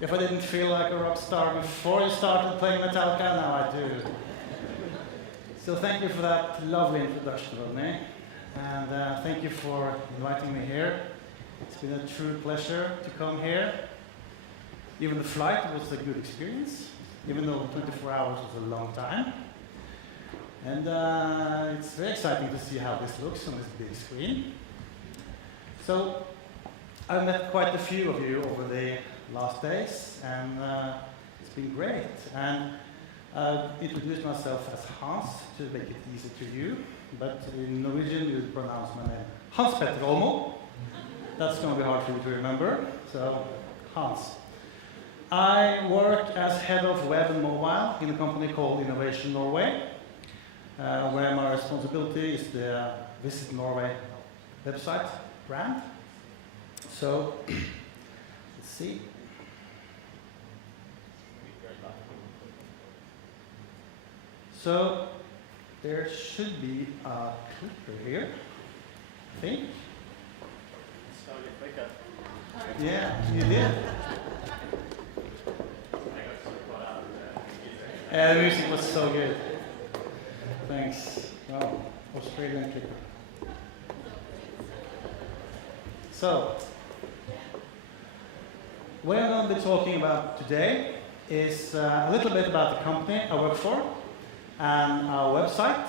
If I didn't feel like a rock star before you started playing Metallica, now I do. So thank you for that lovely introduction, Rodney. And thank you for inviting me here. It's been a true pleasure to come here. Even the flight was a good experience, even though 24 hours was a long time. And it's very exciting to see how this looks on this big screen. So I've met quite a few of you over the last days, and it's been great. And I've introduced myself as Hans to make it easy to you, but in Norwegian you would pronounce my name Hans Petter Aalmo. That's going to be hard for you to remember, so Hans. I work as head of web and mobile in a company called Innovation Norway, where my responsibility is the Visit Norway website brand. So, let's see. So, there should be a clicker here, I think. Yeah, you did. Yeah, the music was so good. Thanks. Wow, Australian clicker. So, what I'm going to be talking about today is a little bit about the company I work for and our website,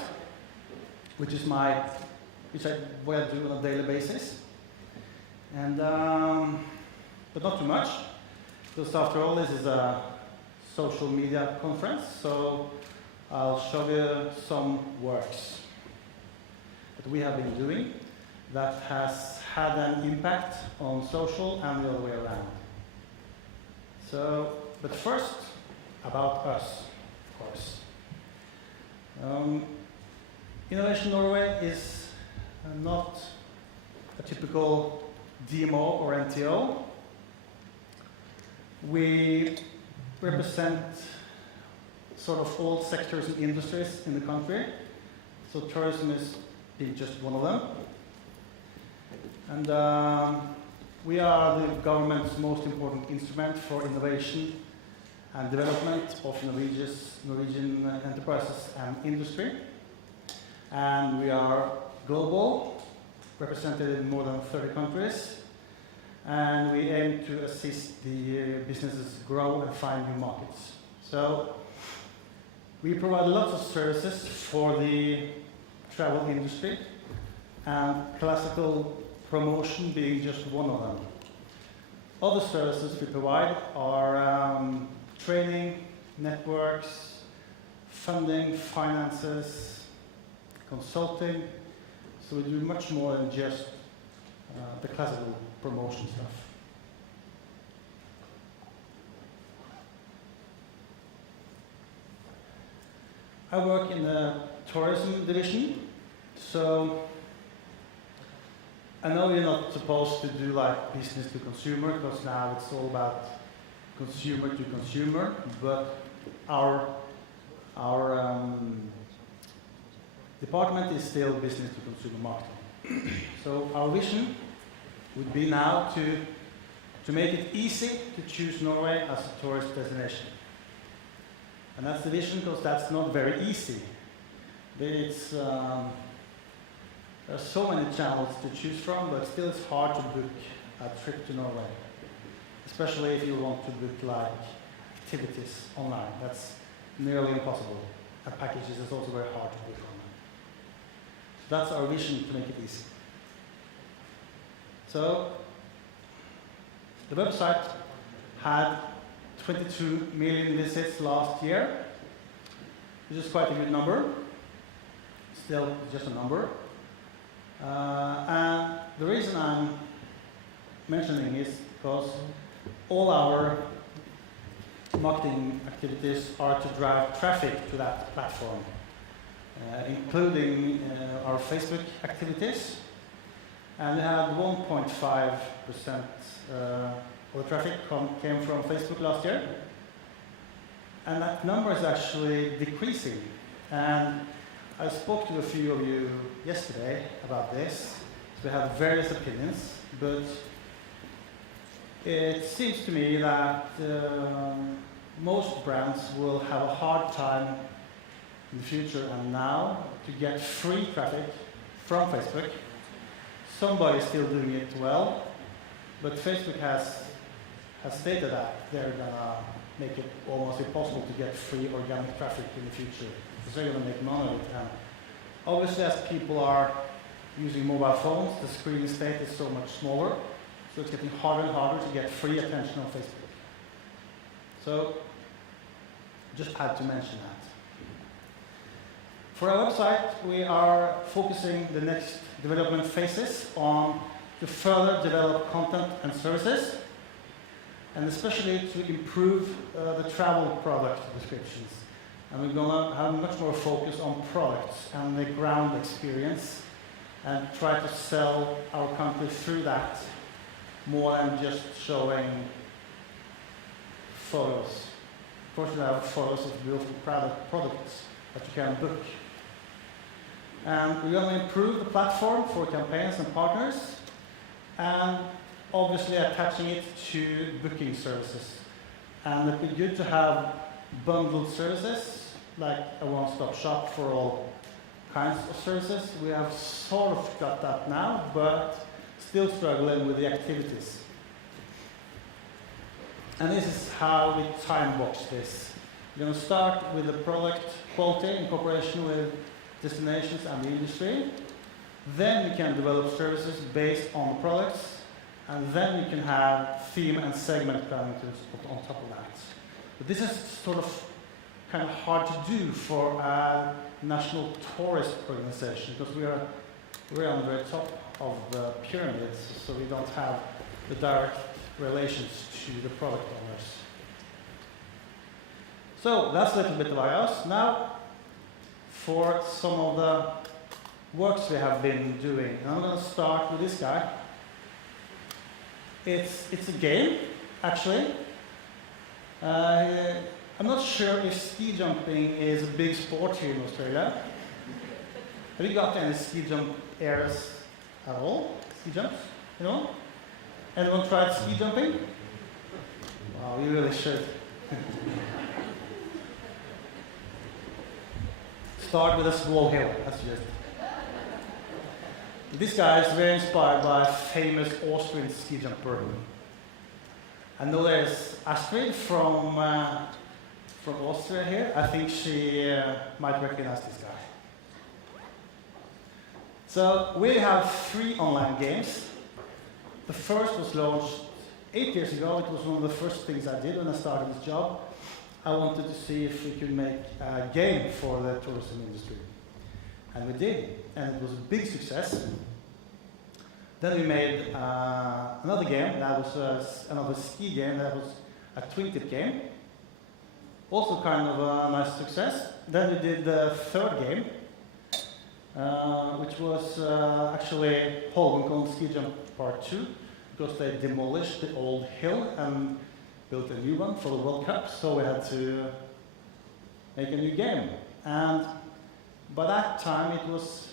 which I do on a daily basis. And but not too much, because after all, this is a social media conference, so I'll show you some works that we have been doing that has had an impact on social and the other way around. So, but first, about us, of course. Innovation Norway is not a typical DMO or NTO. We represent sort of all sectors and industries in the country. So tourism is being just one of them. And we are the government's most important instrument for innovation and development of Norwegian enterprises and industry. And we are global, represented in more than 30 countries. And we aim to assist the businesses grow and find new markets. So we provide lots of services for the travel industry, and classical promotion being just one of them. Other services we provide are training, networks, funding, finances, consulting. So we do much more than just the classical promotion stuff. I work in the tourism division, so I know you're not supposed to do like business to consumer, because now it's all about consumer to consumer, but our department is still business to consumer marketing. So our vision would be now to make it easy to choose Norway as a tourist destination. And that's the vision, because that's not very easy. It's, there are so many channels to choose from, but still it's hard to book a trip to Norway. Especially if you want to book like activities online. That's nearly impossible. And packages is also very hard to book online. So that's our vision, to make it easy. So the website had 22 million visits last year, which is quite a good number. Still just a number. And the reason I'm mentioning is because all our marketing activities are to drive traffic to that platform, including our Facebook activities. And we had 1.5% of the traffic came from Facebook last year. And that number is actually decreasing. And I spoke to a few of you yesterday about this. So we have various opinions, but it seems to me that most brands will have a hard time in the future and now to get free traffic from Facebook. Somebody's still doing it well, but Facebook has stated that they're gonna make it almost impossible to get free organic traffic in the future, because they're gonna make money of it. And obviously, as people are using mobile phones, the screen state is so much smaller, so it's getting harder and harder to get free attention on Facebook. So, just had to mention that. For our website, we are focusing the next development phases on to further develop content and services, and especially to improve the travel product descriptions. And we're going to have much more focus on products and the ground experience, and try to sell our country through that more than just showing photos. Of course, we have photos of beautiful products that you can book. And we're going to improve the platform for campaigns and partners, and obviously attaching it to booking services. And it'd be good to have bundled services, like a one-stop shop for all kinds of services. We have sort of got that now, but still struggling with the activities. And this is how we time box this. We're going to start with the product quality in cooperation with destinations and the industry. Then we can develop services based on the products, and then we can have theme and segment parameters on top of that. But this is sort of kind of hard to do for a national tourist organization, because we're on the very top of the pyramids, so we don't have the direct relations to the product owners. So that's a little bit about us. Now, for some of the works we have been doing. And I'm going to start with this guy. It's a game, actually. I'm not sure if ski jumping is a big sport here in Australia. Have you got any ski jump areas at all? Ski jumps? Anyone? Anyone tried ski jumping? Wow, you really should. Start with a small hill, that's just. This guy is very inspired by a famous Austrian ski jumper. I know there's Astrid from Austria here. I think she might recognize this guy. So we have 3 online games. The first was launched 8 years ago. It was one of the first things I did when I started this job. I wanted to see if we could make a game for the tourism industry. And we did, and it was a big success. Then we made another game, that was another ski game, that was a twin tip game. Also kind of a nice success. Then we did the third game, which was actually Holmenkollen Ski Jump Part 2, because they demolished the old hill and built a new one for the World Cup, so we had to make a new game. And by that time it was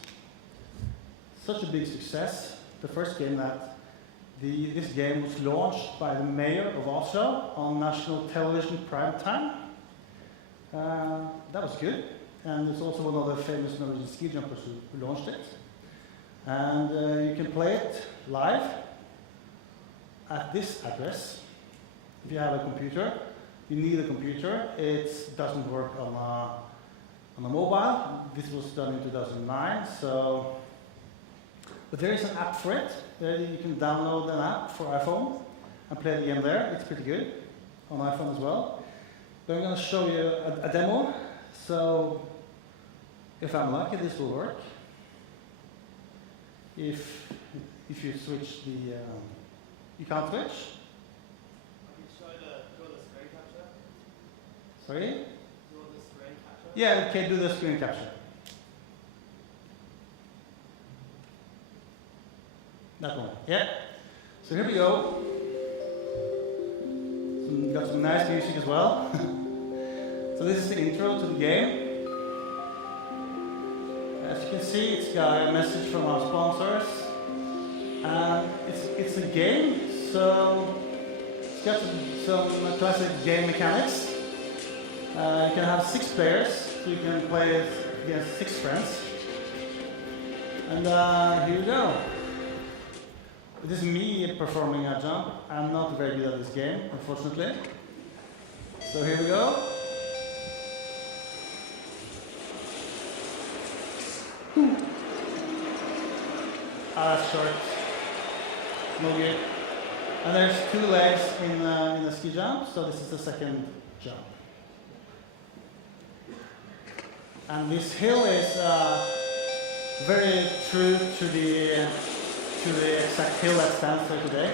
such a big success, the first game, that this game was launched by the mayor of Oslo on national television prime time. That was good, and it's also one of the famous Norwegian ski jumpers who launched it. And you can play it live at this address. If you have a computer, you need a computer. It doesn't work on a mobile. This was done in 2009, so. But there is an app for it. You can download an app for iPhone and play the game there. It's pretty good on iPhone as well. But I'm going to show you a demo. So if I'm lucky, this will work. If you switch the, you can't switch. Sorry? Yeah, it can do the screen capture. That one, yeah. So here we go. Got some nice music as well. So this is the intro to the game. As you can see, it's got a message from our sponsors. And it's a game, so It's got some classic game mechanics. You can have 6 players, so you can play it against 6 friends. And here we go. This is me performing a jump. I'm not very good at this game, unfortunately. So here we go. That's short. No good. And there's 2 legs in the ski jump, so this is the second jump. And this hill is very true to the exact hill that stands there today.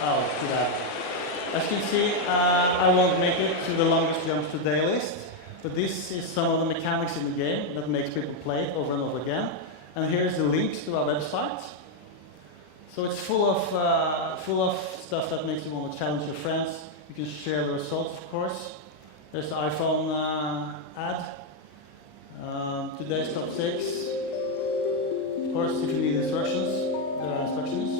Oh, too bad. As you can see, I won't make it to the longest jumps today list, but this is some of the mechanics in the game that makes people play it over and over again. And here's the links to our website. So it's full of stuff that makes you want to challenge your friends. You can share the results, of course. There's the iPhone ad. Today's top 6. Of course, if you need instructions, there are instructions.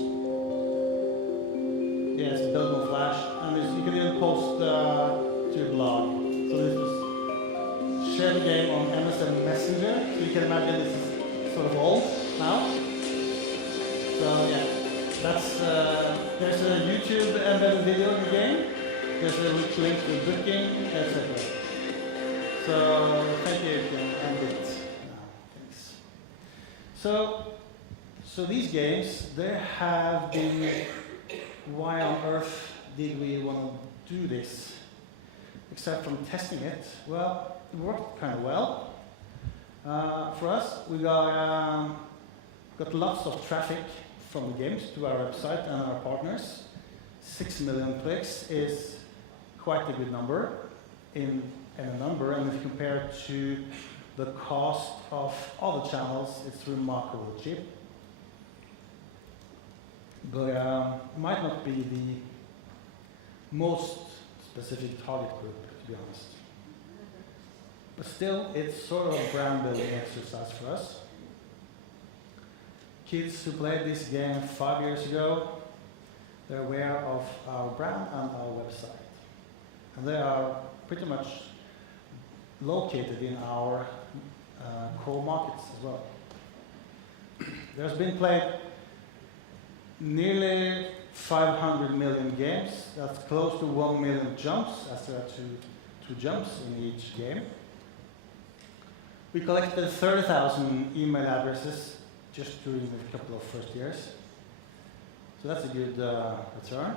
Yes, Belgian Flash, and you can even post to your blog. So this was share the game on MSN Messenger. So you can imagine this is sort of old now. So yeah, that's there's a YouTube embedded video in the game. There's a link to booking, etc. So thank you, you can end it now. Thanks. So these games, they have been. Why on earth did we want to do this? Except from testing it, well, it worked kind of well. For us, we got lots of traffic from the games to our website and our partners. 6 million clicks is quite a good number in a number, and if you compare it to the cost of other channels, it's remarkably cheap. But might not be the most specific target group, to be honest. But still, it's sort of a brand building exercise for us. Kids who played this game 5 years ago, they're aware of our brand and our website. And they are pretty much located in our core markets as well. There's been played nearly 500 million games. That's close to 1 million jumps, as there are two jumps in each game. We collected 30,000 email addresses just during the couple of first years. So that's a good return.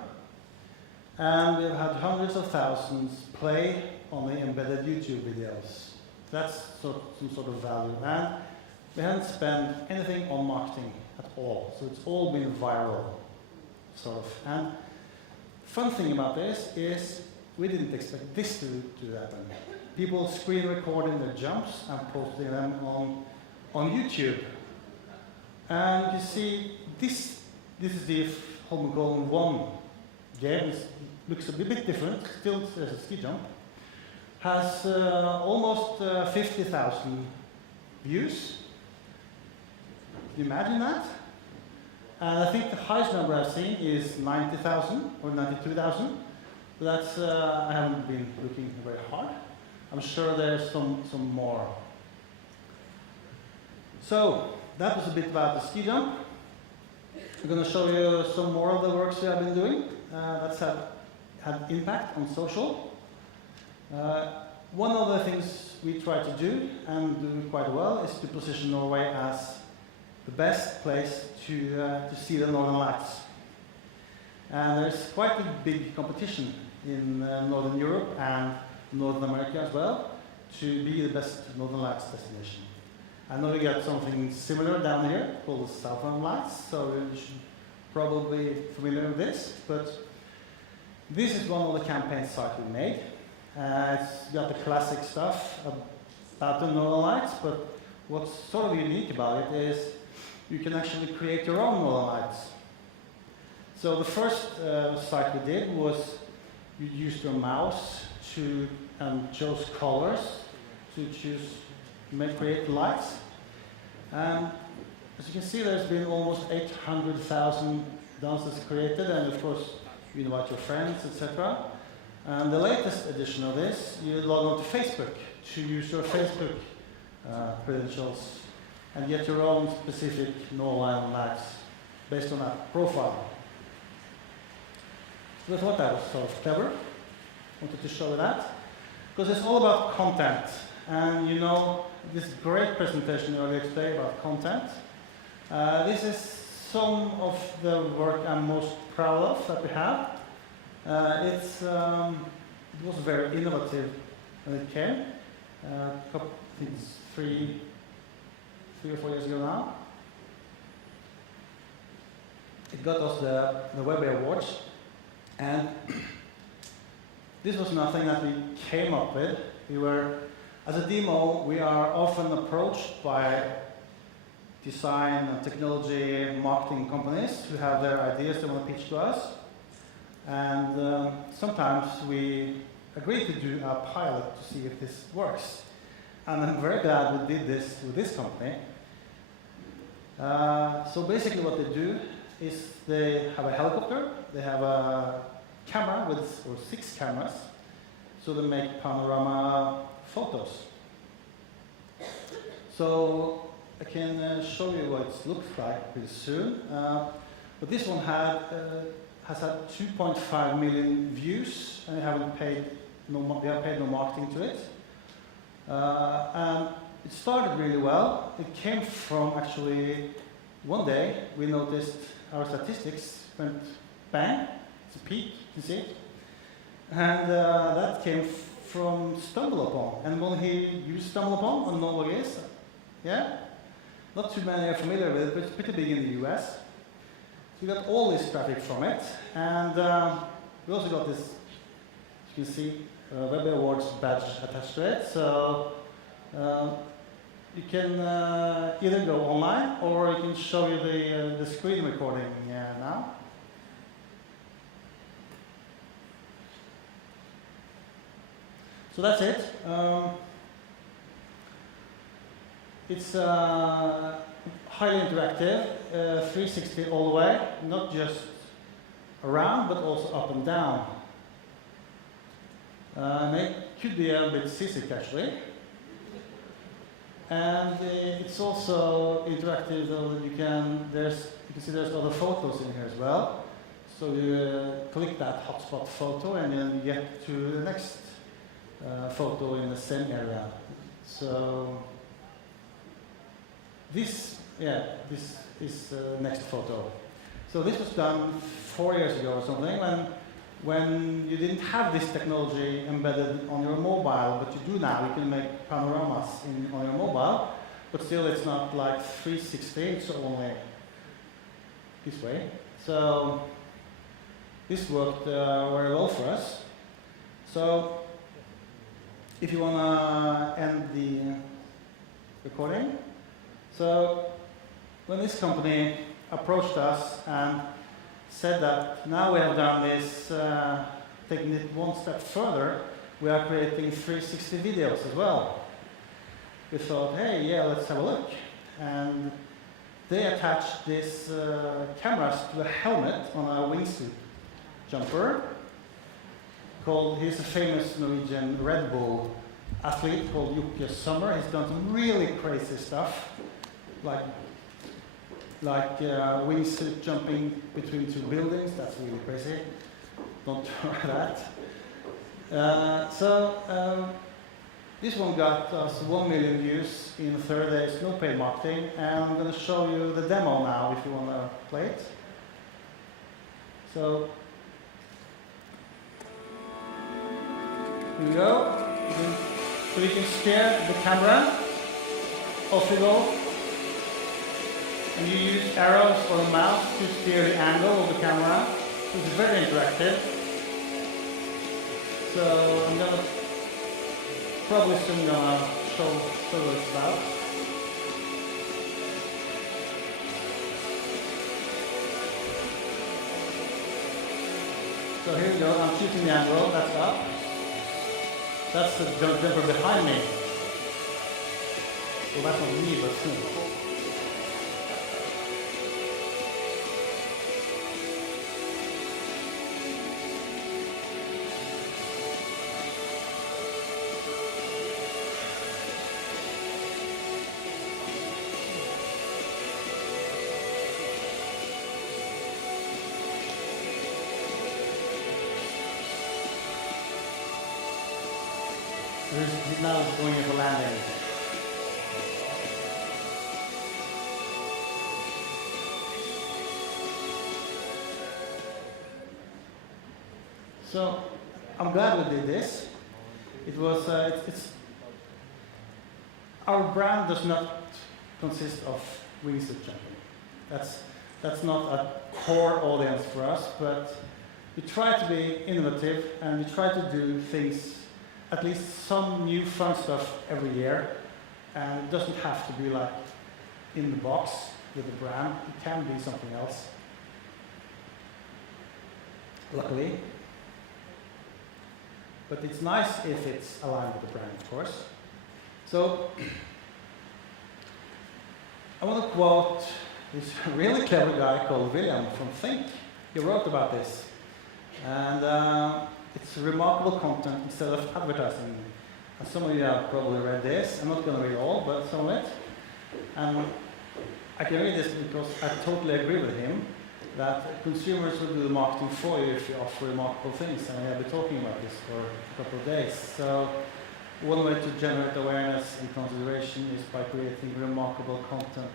And we've had hundreds of thousands play on the embedded YouTube videos. That's some sort of value. And we haven't spent anything on marketing at all. So it's all been viral, sort of. And fun thing about this is we didn't expect this to happen. People screen recording their jumps and posting them on YouTube. And you see, this is the Holmenkollen 1 game. It looks a bit different. Still, there's a ski jump. Has almost 50,000 views. Can you imagine that? And I think the highest number I've seen is 90,000 or 92,000. But that's, I haven't been looking very hard. I'm sure there's some more. So, that was a bit about the ski jump. I'm going to show you some more of the works we have been doing that's had impact on social. One of the things we try to do, and do quite well, is to position Norway as the best place to see the Northern Lights. And there's quite a big competition in Northern Europe and Northern America as well to be the best Northern Lights destination. I know we got something similar down here called the Southern Lights, so you should probably be familiar with this. But this is one of the campaign sites we made. It's got the classic stuff about the Northern Lights, but what's sort of unique about it is you can actually create your own Northern Lights. So the first site we did was you used your mouse to choose colors to create lights. And as you can see, there's been almost 800,000 dances created, and of course you invite your friends, etc. And the latest edition of this, you log on to Facebook to use your Facebook credentials and get your own specific Norway lags based on that profile. So I thought that was sort of clever. Wanted to show you that. Because it's all about content. And you know, this great presentation earlier today about content. This is some of the work I'm most proud of that we have. It was very innovative when it came. I think it's three or 4 years ago now. It got us the Webby Awards, and this was nothing that we came up with. As a demo, we are often approached by design and technology marketing companies who have their ideas they want to pitch to us. And sometimes we agree to do a pilot to see if this works. And I'm very glad we did this with this company. So basically what they do is they have a helicopter, they have a camera or 6 cameras, so they make panorama photos. So I can show you what it looks like pretty soon. But this one has had 2.5 million views, and we have paid no marketing to it. And it started really well. It came from actually one day we noticed our statistics went bang. It's a peak, you see it. And that came from StumbleUpon. And when he used StumbleUpon on Norway is, yeah? Not too many are familiar with it, but it's pretty big in the US. So we got all this traffic from it. And we also got this, as you can see, Webby Awards badge attached to it. So you can either go online, or I can show you the screen recording now. So that's it. It's highly interactive, 360 all the way, not just around, but also up and down. And it could be a bit seasick, actually. And it's also interactive, though that you can see there's other photos in here as well. So you click that hotspot photo, and then you get to the next photo in the same area. So this is the next photo. So this was done 4 years ago or something, when you didn't have this technology embedded on your mobile, but you do now. You can make panoramas on your mobile, but still it's not like 360, it's only this way. So this worked very well for us. So if you want to end the recording. So when this company approached us and said that now we have done this, taking it one step further, we are creating 360 videos as well. We thought, hey, yeah, let's have a look. And they attached these cameras to a helmet on a wingsuit jumper. He's a famous Norwegian Red Bull athlete called Jokke Sommer. He's done some really crazy stuff, like wingsuit jumping between 2 buildings. That's really crazy. Don't try that. This one got us 1 million views in 30 days, no paid marketing. And I'm going to show you the demo now if you want to play it. So here we go. So you can steer the camera. Off you go. And you use arrows or a mouse to steer the angle of the camera. It's very interactive. So I'm gonna probably soon gonna show what it's about. So here we go. I'm shooting the angle. That's up. That's the jumper behind me. Well, that's not me, but soon. now it's going in for landing. So I'm glad we did this. It was our brand does not consist of wingsuit jumping. That's not a core audience for us, but we try to be innovative and we try to do things, at least some new fun stuff every year. And it doesn't have to be like in the box with the brand. It can be something else. Luckily. But it's nice if it's aligned with the brand, of course. So I want to quote this really clever guy called William from Think. He wrote about this. And it's remarkable content instead of advertising. And some of you have probably read this. I'm not going to read all, but some of it. And I can read this because I totally agree with him that consumers will do the marketing for you if you offer remarkable things. And we have been talking about this for a couple of days. So one way to generate awareness and consideration is by creating remarkable content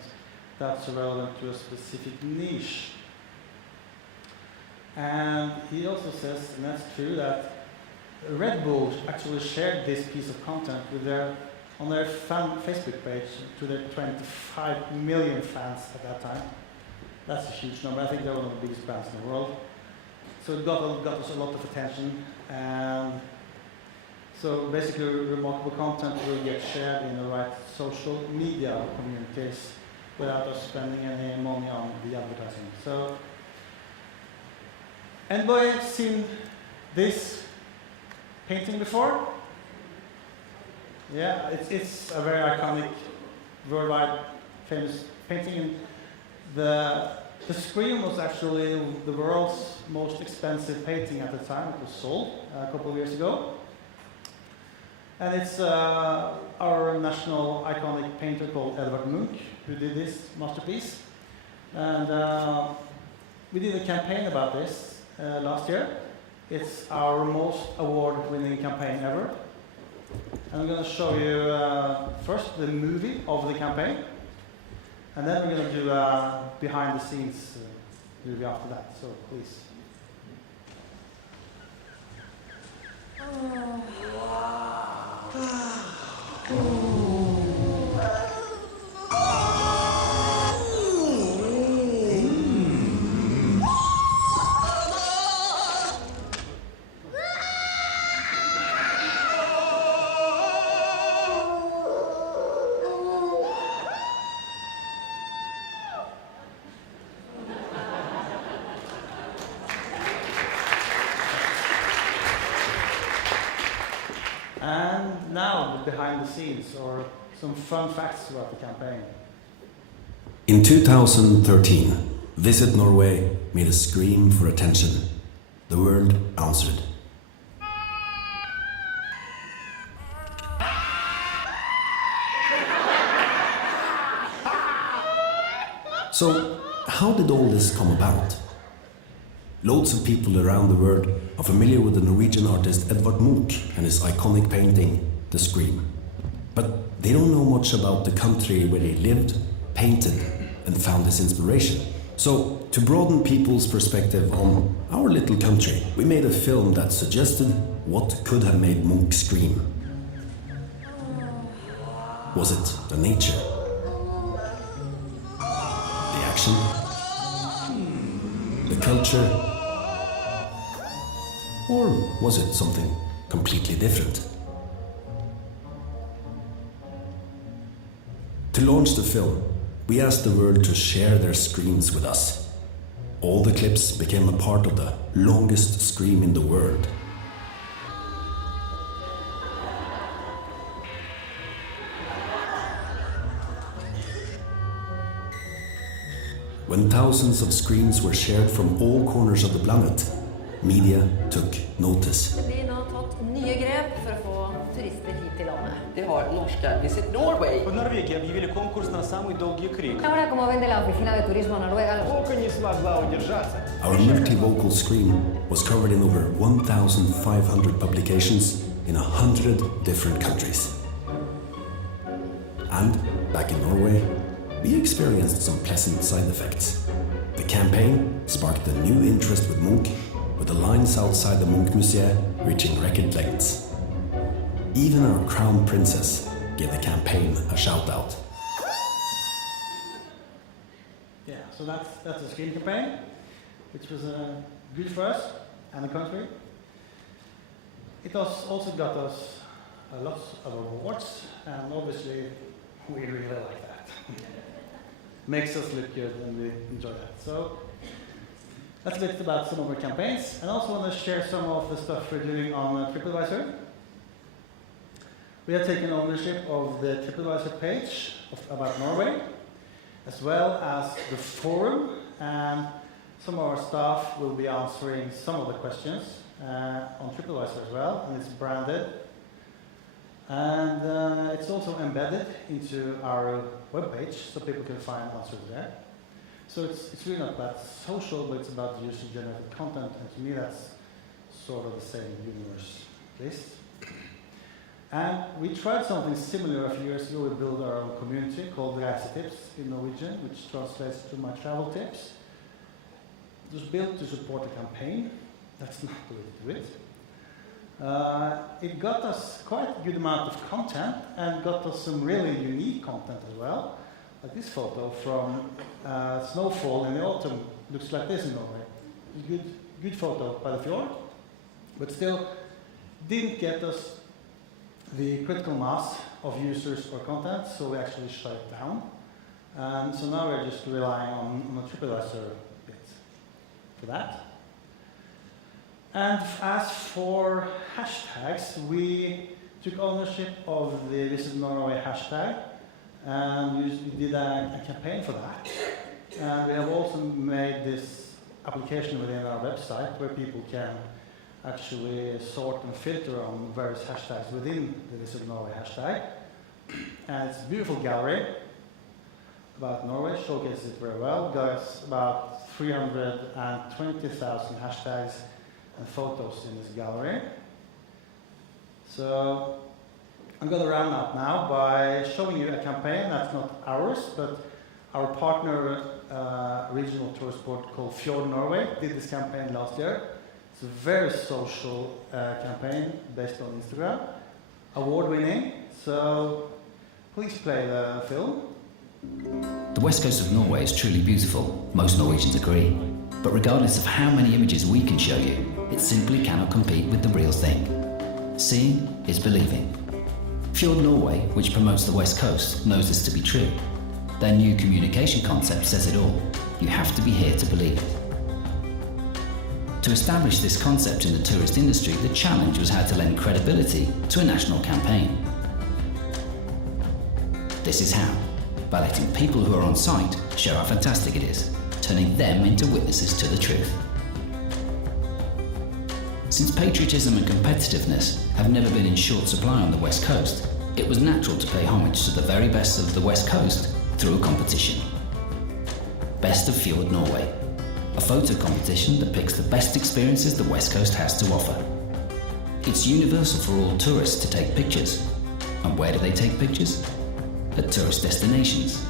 that's relevant to a specific niche. And he also says, and that's true, that Red Bull actually shared this piece of content with on their Facebook page to their 25 million fans at that time. That's a huge number. I think they're one of the biggest brands in the world. So it got us a lot of attention. And so basically, remarkable content will get shared in the right social media communities without us spending any money on the advertising. So, anybody seen this painting before? Yeah, it's a very iconic, worldwide famous painting. The screen was actually the world's most expensive painting at the time. It was sold a couple of years ago. And it's our national iconic painter called Edvard Munch who did this masterpiece. And we did a campaign about this last year. It's our most award-winning campaign ever. And I'm going to show you first the movie of the campaign. And then we're going to do behind the scenes movie after that. So please. And now, the behind the scenes, or some fun facts about the campaign. In 2013, Visit Norway made a scream for attention. The world answered. So, how did all this come about? Loads of people around the world are familiar with the Norwegian artist Edvard Munch and his iconic painting, The Scream. But they don't know much about the country where he lived, painted, and found his inspiration. So, to broaden people's perspective on our little country, we made a film that suggested what could have made Munch scream. Was it the nature? The action? The culture? Or was it something completely different? To launch the film, we asked the world to share their screams with us. All the clips became a part of the longest scream in the world. When thousands of screams were shared from all corners of the planet, media took notice. Det blir nå tatt nye grep for å få turister hit til landet. Det har norska Visit Norway. В Норвегии объявили конкурс на самый долгий крик. Ahora, como vende la oficina de turismo noruega, Ока не смогла удержаться. Our multi-vocal scream was covered in over 1,500 publications in 100 different countries. And, back in Norway, we experienced some pleasant side effects. The campaign sparked a new interest with Munch, with the lines outside the Munch Museum reaching record lengths. Even our crown princess gave the campaign a shout-out. Yeah, so that's a screen campaign, which was good for us and the country. It also got us lots of awards, and obviously we really like that. Makes us look good and we enjoy that. So that's a bit about some of our campaigns. And I also want to share some of the stuff we're doing on TripAdvisor. We have taken ownership of the TripAdvisor page about Norway, as well as the forum, and some of our staff will be answering some of the questions on TripAdvisor as well, and it's branded. And it's also embedded into our webpage, so people can find answers there. So it's really not about social, but it's about user-generated content, and to me that's sort of the same universe, at least. And we tried something similar a few years ago. We built our own community called Reisetips in Norwegian, which translates to my travel tips. It was built to support a campaign. That's not the way to do it. It got us quite a good amount of content and got us some really unique content as well. Like this photo from snowfall in the autumn. Looks like this in Norway. Good photo by the fjord, but still didn't get us the critical mass of users or content, so we actually shut it down. And so now we're just relying on the TripAdvisor bit for that. And as for hashtags, we took ownership of the Visit Norway hashtag, and we did a campaign for that. And we have also made this application within our website where people can actually sort and filter on various hashtags within the Visit Norway hashtag. And it's a beautiful gallery about Norway, showcases it very well. Got us about 320,000 hashtags and photos in this gallery. So I'm going to round up now by showing you a campaign that's not ours, but our partner regional tourist board called Fjord Norway did this campaign last year. It's a very social campaign based on Instagram, award-winning. So please play the film. The west coast of Norway is truly beautiful, most Norwegians agree. But regardless of how many images we can show you, it simply cannot compete with the real thing. Seeing is believing. Fjord Norway, which promotes the west coast, knows this to be true. Their new communication concept says it all. You have to be here to believe it. To establish this concept in the tourist industry, the challenge was how to lend credibility to a national campaign. This is how, by letting people who are on site show how fantastic it is, turning them into witnesses to the truth. Since patriotism and competitiveness have never been in short supply on the West Coast, it was natural to pay homage to the very best of the West Coast through a competition. Best of Fjord Norway, a photo competition that picks the best experiences the West Coast has to offer. It's universal for all tourists to take pictures. And where do they take pictures? At tourist destinations.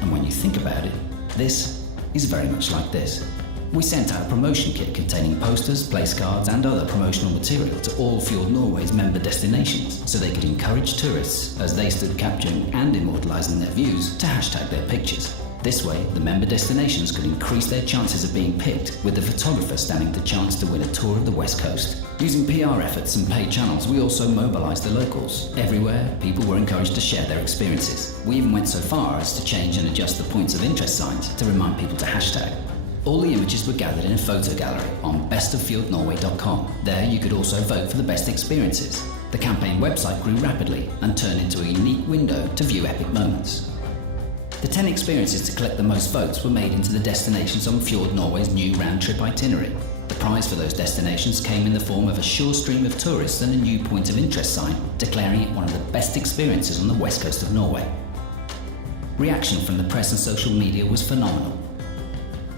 And when you think about it, this is very much like this. We sent out a promotion kit containing posters, place cards and other promotional material to all Fjord Norway's member destinations so they could encourage tourists, as they stood capturing and immortalising their views, to hashtag their pictures. This way, the member destinations could increase their chances of being picked, with the photographer standing the chance to win a tour of the West Coast. Using PR efforts and paid channels, we also mobilised the locals. Everywhere, people were encouraged to share their experiences. We even went so far as to change and adjust the points of interest signs to remind people to hashtag. All the images were gathered in a photo gallery on bestoffjordnorway.com. There you could also vote for the best experiences. The campaign website grew rapidly and turned into a unique window to view epic moments. The 10 experiences to collect the most votes were made into the destinations on Fjord Norway's new round-trip itinerary. The prize for those destinations came in the form of a sure stream of tourists and a new point of interest sign, declaring it one of the best experiences on the west coast of Norway. Reaction from the press and social media was phenomenal.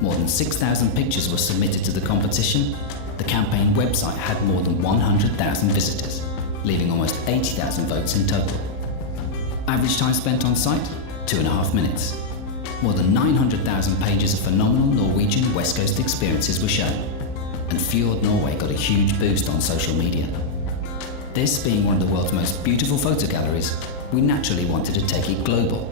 More than 6,000 pictures were submitted to the competition. The campaign website had more than 100,000 visitors, leaving almost 80,000 votes in total. Average time spent on site, 2.5 minutes. More than 900,000 pages of phenomenal Norwegian West Coast experiences were shown, and Fjord Norway got a huge boost on social media. This being one of the world's most beautiful photo galleries, we naturally wanted to take it global.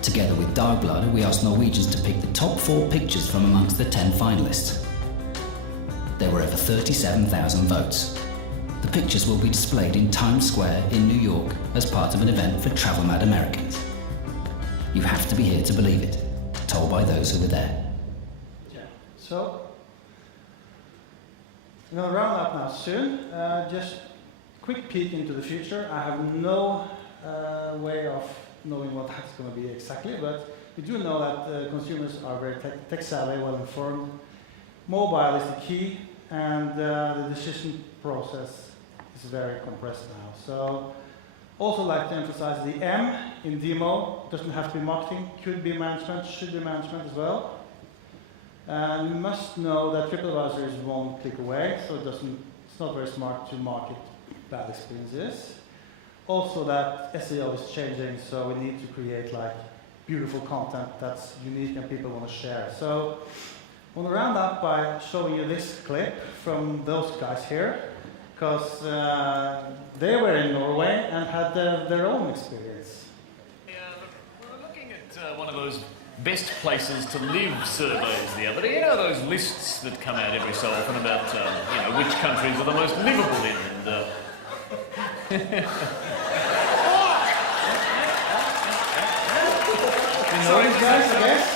Together with Dagbladet, we asked Norwegians to pick the top 4 pictures from amongst the 10 finalists. There were over 37,000 votes. The pictures will be displayed in Times Square in New York as part of an event for travel-mad Americans. You have to be here to believe it, told by those who were there. Yeah. So, I'm going to round up now soon. Just quick peek into the future. I have no way of knowing what that's going to be exactly, but we do know that consumers are very tech savvy, well informed. Mobile is the key, and the decision process is very compressed now. So, also like to emphasize the M in demo. Doesn't have to be marketing, could be management, should be management as well. And you must know that TripAdvisor is one click away, so it's not very smart to market bad experiences. Also that SEO is changing, so we need to create like beautiful content that's unique and people want to share. So I want to round up by showing you this clip from those guys here, because they were in Norway and had their own experience. We were looking at one of those best places to live surveys the other day. You know those lists that come out every so often about which countries are the most livable in, and Sorry, guys, I guess.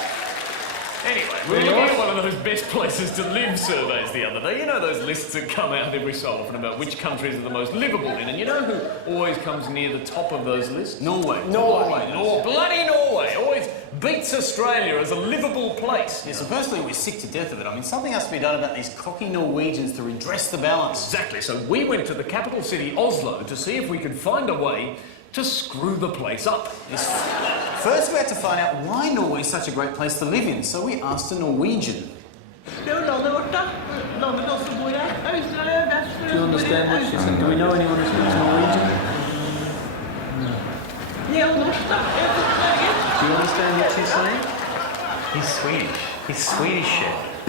Anyway, we were looking at one of those best places to live surveys the other day. You know those lists that come out every so often about which countries are the most livable in, and you know who always comes near the top of those lists? Norway. Bloody Norway! Always beats Australia as a livable place. Yeah, so personally we're sick to death of it. I mean, something has to be done about these cocky Norwegians to redress the balance. Exactly, so we went to the capital city, Oslo, to see if we could find a way to screw the place up. Yes. First we had to find out why Norway is such a great place to live in, so we asked a Norwegian. Do you understand what she said? Do we know anyone who speaks Norwegian? Do you understand what she's saying? He's Swedish. He's Swedish shit. I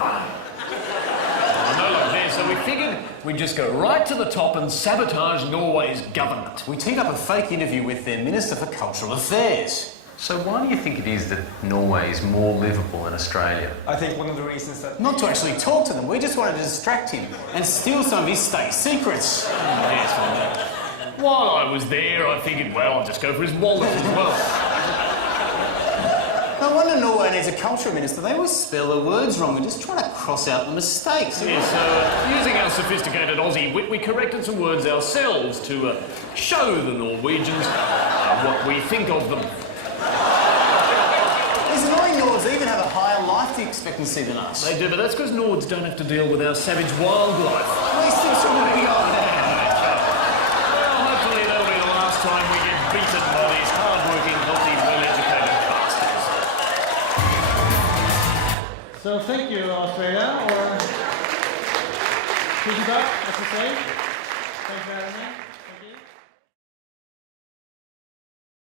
know like this, so we figured we'd just go right to the top and sabotage Norway's government. We teamed up a fake interview with their Minister for Cultural Affairs. So why do you think it is that Norway is more livable than Australia? I think one of the reasons that... Not to actually talk to them, we just wanted to distract him and steal some of his state secrets. Yes, well, while I was there, I figured, well, I'll just go for his wallet as well. No wonder Norway needs a culture minister. They always spell the words wrong and just try to cross out the mistakes. Yes, so using our sophisticated Aussie wit, we corrected some words ourselves to show the Norwegians what we think of them. These annoying Nords even have a higher life expectancy than us. They do, but that's because Nords don't have to deal with our savage wildlife. They still should be on there. Well, hopefully that'll be the last time we get beaten by these hard-working, healthy, well-educated bastards. So thank you, Australia, or keep it up, as we say. Thanks for having me.